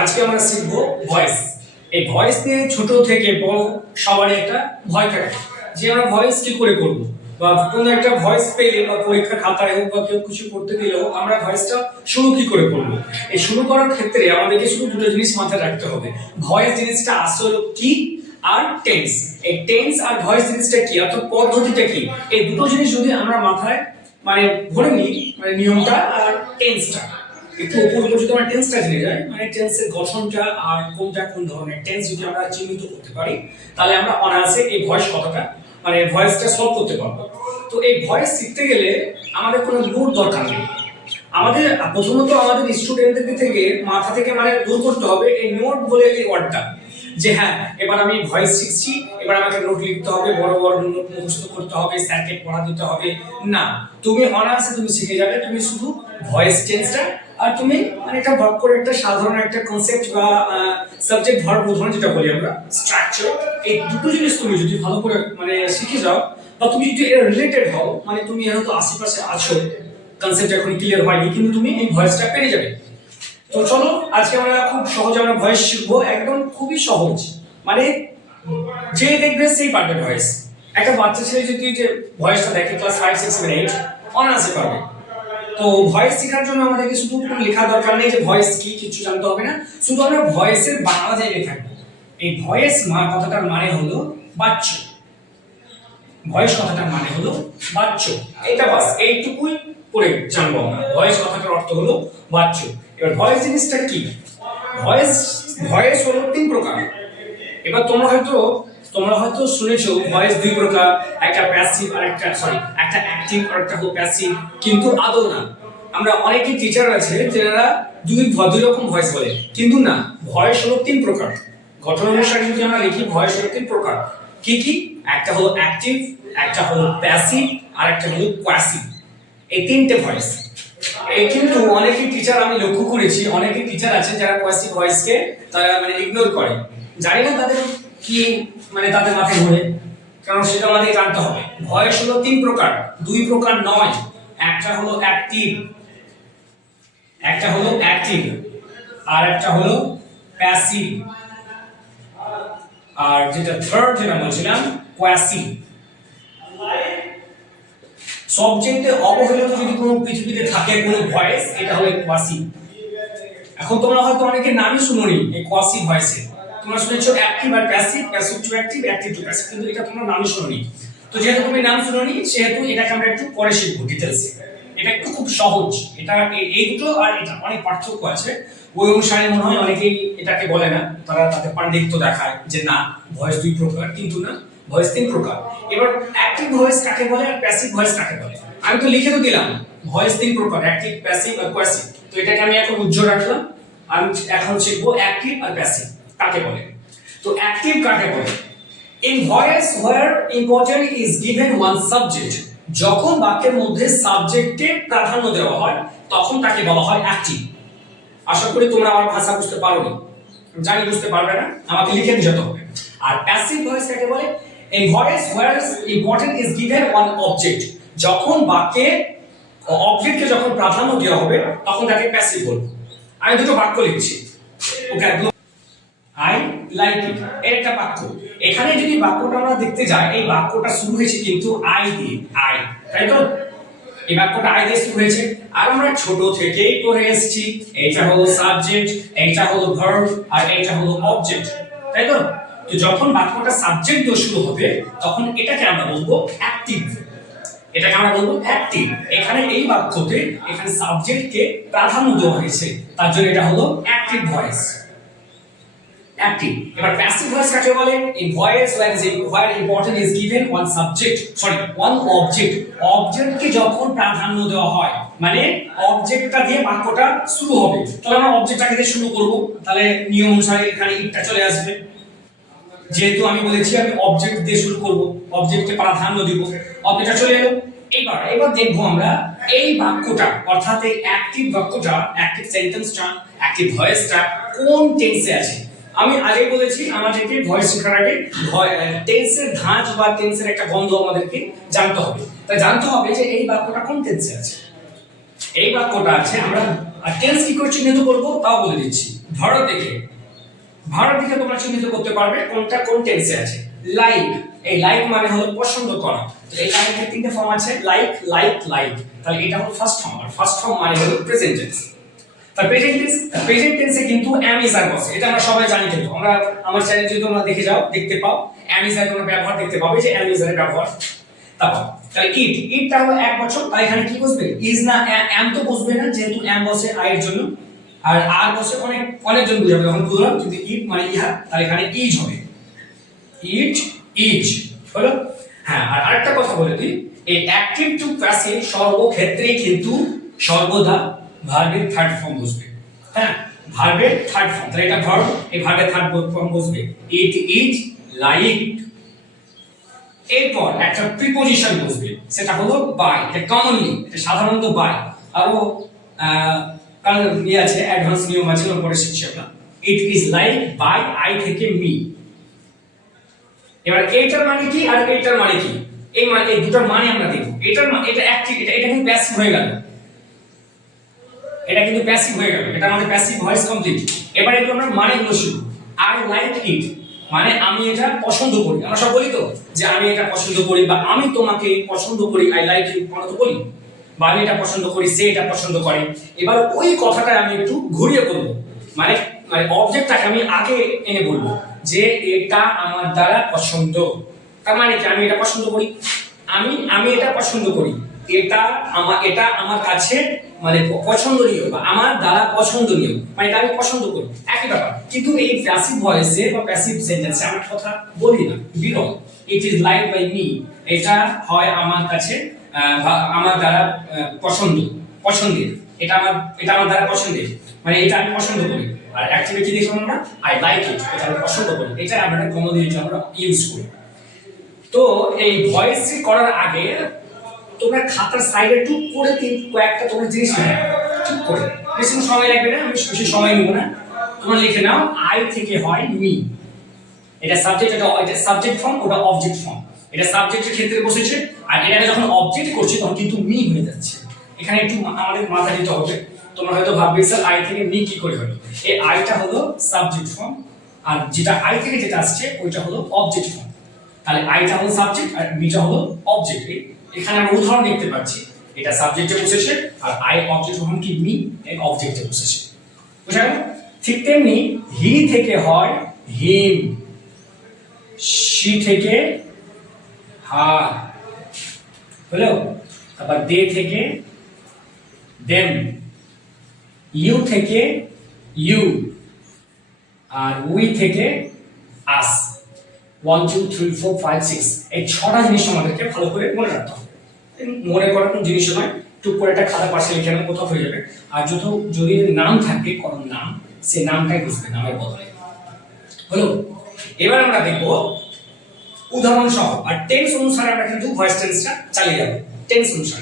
আজকে আমরা শিখব ভয়েস। এই ভয়েস নিয়ে ছোট থেকে বড় সবারই একটা ভয় থাকে যে আমরা ভয়েস কি করে করব, বা কোনো একটা ভয়েস পেলে বা পরীক্ষা খাতায় হোক বা কেউ কিছু করতে দিলেও আমরা ভয়েসটা শুরু কি করে করব। এই শুরু করার ক্ষেত্রে আমাদেরকে শুধু দুটো জিনিস মাথায় রাখতে হবে। ভয়েস জিনিসটা আসলে কি আর টেন্স। এই টেন্স আর ভয়েস জিনিসটা কি, অর্থাৎ পদ্ধতিটা কি, এই দুটো জিনিস যদি আমরা মাথায় ধরে নিই, নিয়মটা আর টেন্সটা একটু উপর উপর যদি আমরা টেন্সটা জেনে যাই, টেন্সের গঠনটা আর কোনটা কোন ধরনের টেন্স যদি আমরা চিহ্নিত করতে পারি, তাহলে আমরা অনায়াসে এই ভয়েস কথাটা ভয়েসটা সলভ করতে পারবো। তো এই ভয়েস শিখতে গেলে আমাদের কোনো নোট দরকার নেই। আমাদের প্রথমত আমাদের স্টুডেন্টদের থেকে মাথা থেকে দূর করতে হবে এই নোট বলে এই ওয়ার্ডটা, যে হ্যাঁ এবার আমি ভয়েস শিখছি, এবার আমাকে নোট লিখতে হবে, বড় বড় নোট মুখস্থ করতে হবে, স্যারকে পড়া দিতে হবে। না, তুমি অনায়াসে তুমি শিখে যাবে। তুমি শুধু ভয়েস টেন্সটা আর তুমি একটা বাক্যের একটা সাধারণ একটা কনসেপ্ট বা সাবজেক্ট ভার্ব উদাহরণ যেটা বলি আমরা স্ট্রাকচার, এই দুটো জিনিস তুমি যদি ভালো করে শিখে যাও, বা তুমি যদি এর রিলেটেড হও, তুমি হয়তো আশেপাশে আছো, কনসেপ্ট এখন ক্লিয়ার হয়নি কিন্তু তুমি এই ভয়েসটা পেরে যাবে। তো চলো আজকে আমরা খুব সহজে আমরা ভয়েস শিখবো, একদম খুবই সহজ, যে দেখবে সেই পারবে ভয়েস। একটা বাচ্চা ছেলে যদি যে ভয়েসটা দেখে ক্লাস 5 6 7 8 অনায়াসে পারবে। তো ভয়েস শেখার জন্য আমাদেরকে শুধু কোনো লেখা দরকার নেই যে ভয়েস কি, কিছু জানতে হবে না, শুধু আমরা ভয়েসের বাংলা জায়গায় থাকবো। এই ভয়েস কথাটার মানে হলো বাচ্চ। ভয়েস কথাটার মানে হলো বাচ্চ, এটা বাস এইটুকুই পড়ে জানবো আমরা। ভয়েস কথাটার অর্থ হলো বাচ্চ। এবার ভয়েস জিনিসটা কি? ভয়েস ভয়েস হলো 3 প্রকার। এবার তোমরা হয়তো শুনেছো ভয়েস 2 প্রকার, একটা প্যাসিভ আর একটা একটা অ্যাক্টিভ আর একটা হলো প্যাসিভ, কিন্তু আদৌ না। আমরা অনেকে টিচার আছে যারা দুই রকম ভয়েস বলে, কিন্তু না, ভয়েস হলো 3 প্রকার। গঠন অনুসারে যদি আমরা লিখি ভয়েস হলো 3 প্রকার। কি কি? একটা হলো অ্যাক্টিভ, একটা হলো প্যাসিভ আর একটা হলো কোয়াসিভ। এই তিনটে ভয়েস। এই কিন্তু অনেকে টিচার আমি লক্ষ্য করেছি, অনেকে টিচার আছে যারা কোয়াসিভ ভয়েসকে তারা ইগনোর করে। জানি না তাদের কি তাদের মাথায় ঘুরে, কারণ সেটা আমাদের জানতে হবে। ভয়েস হলো 3 প্রকার, 2 প্রকার নয়। একটা হলো অ্যাক্টিভ, আর একটা হলো প্যাসিভ, আর যেটা থার্ড যেটা বলছিলাম কোয়াসিভ। সবচেয়ে অবহেলিত যদি কোনো পৃথিবীতে থাকে কোনো ভয়েস, এটা হলো কোয়াসিভ। এখন তোমরা হয়তো অনেকে নামই শুনোনি এই কোয়াসিভ ভয়েসে। তোমরা শুনেছো অ্যাক্টিভ আর passive, passive to active, active to passive, কিন্তু এটা তোমরা নামই শুনোনি। তো যেহেতু তুমি নাম শুনোনি, সেহেতু এটাকে আমরা একটু পরে শিখবো ডিটেইলসে। এটা একটু খুব সহজ। এটা এই দুটো আর এটা অনেক পার্থক্য আছে। ওই অনুসারে মনে হয় অনেকেই এটাকে বলে না, তারা তাদের পাণ্ডিত্য দেখায় যে না ভয়েস 2 প্রকার, কিন্তু না, ভয়েস 3 প্রকার। এবার অ্যাক্টিভ ভয়েস কাকে বলে আর প্যাসিভ ভয়েস কাকে বলে? আমি তো লিখে তো দিলাম ভয়েস 3 প্রকার, অ্যাক্টিভ, প্যাসিভ আর কোয়াসিভ। তো এটাকে আমি এখন উজ্জ্বল রাখলাম। আমি এখন শিখবো অ্যাক্টিভ আর প্যাসিভ কাকে বলে। তো অ্যাক্টিভ কাকে বলে? In voice where important is given one subject, যখন বাক্যের মধ্যে সাবজেক্টকে প্রাধান্য দেওয়া হয় তখন তাকে বলা হয় অ্যাক্টিভ। আশা করি তোমরা আমার ভাষা বুঝতে পারোনি, জানি বুঝতে পারবে না, আমাকে লিখে দিতে হবে। আর প্যাসিভ ভয়েস কাকে বলে? In voice where important is given one object, যখন বাক্যে অবজেক্টকে যখন প্রাধান্য দেওয়া হবে তখন তাকে প্যাসিভ বলবো। আমি দুটো বাক্য লিখছি, ওকে, আই লাইক ইট, এর একটা বাক্য। এখানে যদি বাক্যটা আমরা দেখতে যাই, এই বাক্যটা শুরু হয়েছে কিন্তু আই দিয়ে, আই, তাই তো? এই বাক্যটা আই দিয়ে শুরু হয়েছে, আর আমরা ছোট থেকেই পড়ে এসেছি এইটা হলো সাবজেক্ট, এইটা হলো ভার্ব, আর এইটা হলো অবজেক্ট, তাই তো? তো যখন বাক্যটা সাবজেক্ট দিয়ে শুরু হবে তখন এটাকে আমরা বলবো অ্যাক্টিভ। এটাকে আমরা বলবো অ্যাক্টিভ। এখানে এই বাক্যতে এখানে সাবজেক্টকে প্রাধান্য দেওয়া হয়েছে, তার জন্য এটা হলো অ্যাক্টিভ ভয়েস, অ্যাক্টিভ। এবার প্যাসিভ ভয়েস কাকে বলে? In voice where important is given one subject, one object, অবজেক্টকে যখন প্রাধান্য দেওয়া হয়, অবজেক্টটা দিয়ে বাক্যটা শুরু হবে, তাহলে আমরা অবজেক্টটাকে দিয়ে শুরু করব, তাহলে নিয়ম অনুসারে এখানে ইটটা চলে আসবে। যেহেতু আমি বলেছি আমি অবজেক্ট দিয়ে শুরু করব, অবজেক্টকে প্রাধান্য দিব, অবজেক্টটা চলে এলো। এবার দেখবো আমরা এই বাক্যটা, অর্থাৎ এই অ্যাক্টিভ বাক্যটা, অ্যাক্টিভ সেন্টেন্সটা, অ্যাক্টিভ ভয়েসটা কোন টেন্সে আছে। আমি আগেই বলেছি আমাদেরকে ভয়েস শেখার আগে টেন্সের ধাঁচ বা টেন্সের একটা গন্ধ আমাদেরকে জানতে হবে। তাই জানতে হবে যে এই বাক্যটা কোন টেন্সে আছে। এই বাক্যটা আছে, আর টেন্স কি করে চিহ্নিত করবো তাও বলে দিচ্ছি। ভার্ব দেখে তোমরা চিহ্নিত করতে পারবে কোনটা কোন টেন্সে আছে। লাইক, এই লাইক মানে হলো পছন্দ করা। তো এই লাইকের তিনটে ফর্ম আছে, লাইক, লাইক। তাহলে এটা হলো ফার্স্ট ফর্ম, আর ফার্স্ট ফর্ম মানে হলো প্রেজেন্ট টেন্স। তার প্রেজেন্ট টেন্সে কিন্তু am is আর বসে, এটা আমরা সবাই জানি। কিন্তু আমরা আমার চ্যানেলে যদি তোমরা দেখতে পাও am is আর তোমরা ব্যবহার দেখতে পাবে যে am is এর ব্যবহার। তারপর তাহলে ইটটা হলো এক বছর, তাই এখানে কি বসবে? ইজ না am তো বসবে না, যেহেতু am বসে I এর জন্য, আর বসে অনেকজন বুঝাবে যখন বুঝলাম, কিন্তু ইট মানে ইহা, তাহলে এখানে ইজ হবে, ইজ হলো। হ্যাঁ, আর আরেকটা কথা বলে দিই, এই অ্যাক্টিভ টু প্যাসিভ সর্বক্ষেত্রেই কিন্তু সর্বদা ভার্বের থার্ড ফর্ম বসবে। হ্যাঁ, ভার্বের থার্ড ফর্ম, তাহলে এটা ভার্ব, এই ভার্বের থার্ড ফর্ম বসবে। ইট ইজ লাইক। এরপর একটা প্রিপজিশন বসবে, সেটা হলো বাই। এটা কমনলি, এটা সাধারণত বাই, আরো কারণ ইয়ে আছে, অ্যাডভান্স নিয়ম আছে, ওর পরে শিখছি আমরা। It is like by I থেকে মি। এবার এইটার মানে কি আর এইটার মানে কি, এই দুটোর মানে আমরা দেখব। এটা অ্যাক্টিভ, এটা কিন্তু প্যাসিভ হয়ে গেল, এটা আমাদের প্যাসিভ ভয়েস কমপ্লিট। এবার একটু আমরা মানেগুলো শিখব। আই লাইক ইট মানে আমি এটা পছন্দ করি। আমরা সব বলি তো যে আমি এটা পছন্দ করি, বা আমি তোমাকে পছন্দ করি, আই লাইক ইউ, আমরা তো বলি। বা আমি এটা পছন্দ করি, সে এটা পছন্দ করে। এবার ওই কথাটা আমি একটু ঘুরিয়ে বলবো, মানে অবজেক্টটাকে আমি আগে এনে বলবো যে এটা আমার দ্বারা পছন্দ। তার মানে কি, আমি এটা পছন্দ করি, আমি এটা পছন্দ করি, এটা আমার কাছে মানে পছন্দনীয়, বা আমার দ্বারা পছন্দনীয়, মানে এটা আমি পছন্দ করি, একই ব্যাপার। কিন্তু এই প্যাসিভ ভয়েসে বা প্যাসিভ সেন্টেন্সে আমরা কথা বলি না, বিরল। It is like by me, এটা হয় আমার কাছে আমার দ্বারা পছন্দের, এটা আমার দ্বারা পছন্দের, মানে এটা আমি পছন্দ করি। আর অ্যাক্টিভিটি দেখলাম আমরা আই লাইক ইট, এটা আমি পছন্দ করি, এটা আমরা কমনলি আমরা ইউজ করি। তো এই ভয়েস করার আগে তোমরা খাতার সাইডে টুক করে কয়েকটা তোমরা জিনিস লিখে টুক করে, বেশি সময় লাগবে না, আমি বেশি সময় নেব না। তোমরা লিখে নাও আই থেকে হয় মি, এটা সাবজেক্ট, এটা সাবজেক্ট ফর্ম, ওটা অবজেক্ট ফর্ম। এটা সাবজেক্টের ক্ষেত্রে বসেছে, আর এটা যখন অবজেক্ট করছে তখন কিন্তু মি হয়ে যাচ্ছে। এখানে একটু আমাদের মাথা দিতে হবে। তোমরা হয়তো ভাববে স্যার আই থেকে মি কি করে হলো? এই আইটা হলো সাবজেক্ট ফর্ম, আর যেটা আই থেকে যেটা আসছে ওইটা হলো অবজেক্ট ফর্ম। তাহলে আইটা হলো সাবজেক্ট আর মিটা হলো অবজেক্ট। এখানে আমরা উদাহরণ দেখতে পাচ্ছি, এটা সাবজেক্টে বসেছে, আর আই অবজেক্ট ফর্ম কি মি, এই অবজেক্টে বসেছে। বুঝা গেল? ঠিক তেমনি হি থেকে হয় হিম, শি থেকে হার হলো, আবার দে থেকে দেম, ইউ থেকে ইউ, আর উই থেকে আস। 1 2 3 4 5 6, এই 6টা জিনিস আমাদেরকে ভালো করে মনে রাখতে হবে। মনে করার কোনো জিনিস নয়, টুক করে একটা খাতা পাশে লিখে নেন, কোথাও হয়ে যাবে। আর যদি নাম থাকে, কোনো নাম, সে নামটাই বুঝবে, নামের বদলে হলো। এবার আমরা দেখবো উদাহরণ সহ, আর টেন্স অনুসারে আমরা কিন্তু ভয়েস টেন্সটা চালিয়ে যাবো, টেন্স অনুসারে।